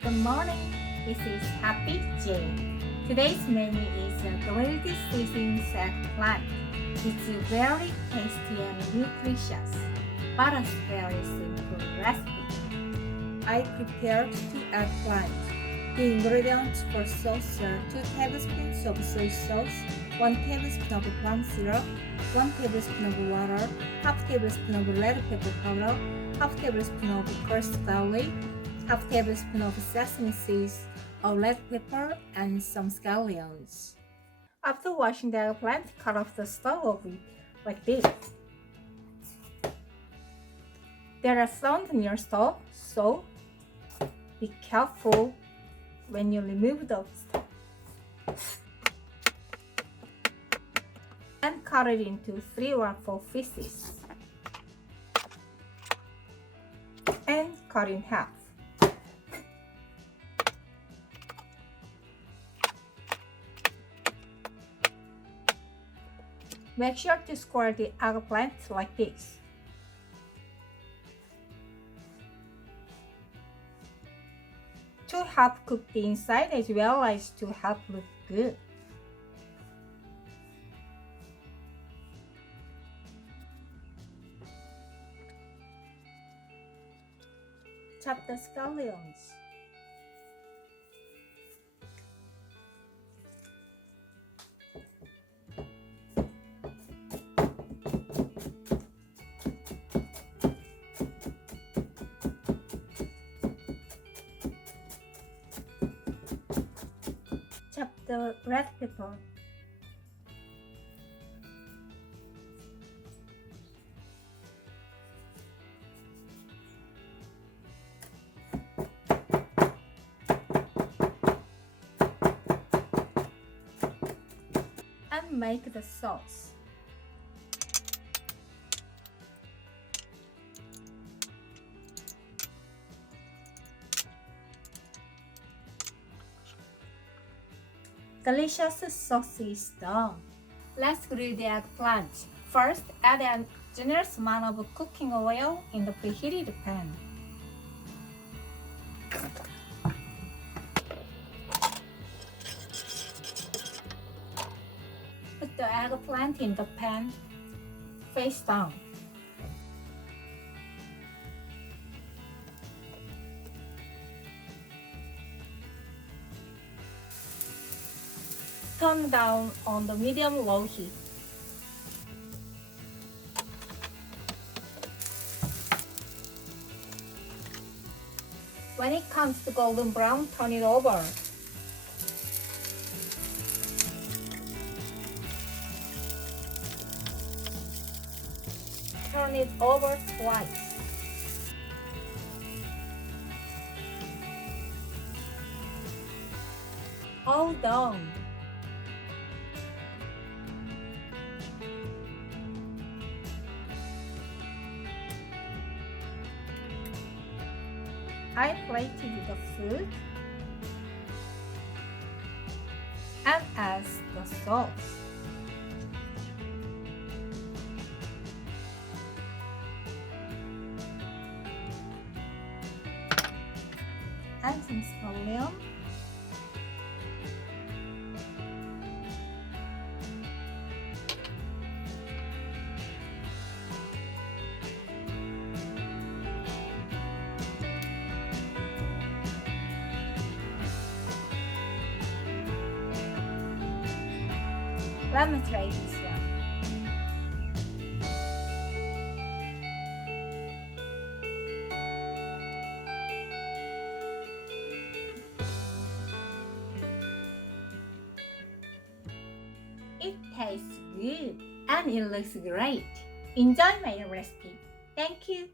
Good morning, this is Happy J. Today's menu is a grilled seasoned eggplant. It's very tasty and nutritious, but a very simple recipe. I prepared 2 eggplants. The ingredients for sauce are 2 tablespoons of soy sauce, 1 tablespoon of plum syrup, 1 tablespoon of water, half tablespoon of red pepper powder, half tablespoon of crushed garlic, half tablespoon of sesame seeds, a red pepper, and some scallions. After washing the eggplant, cut off the stalk of it like this. There are stones in your stalk, so be careful when you remove the stalk. And cut it into 3 or 4 pieces. And cut in half. Make sure to square the eggplant like this. To help cook the inside as well as to help look good. Chop the scallions. Chop the red pepper. And make the sauce. Delicious sauce is done. Let's grill the eggplant. First, add a generous amount of cooking oil in the preheated pan. Put the eggplant in the pan, face down. Turn down on the medium-low heat. When it comes to golden brown, turn it over. Turn it over twice. All done. I plated the food and add the sauce. And some scallion. Let me try this one. It tastes good and it looks great. Enjoy my recipe. Thank you.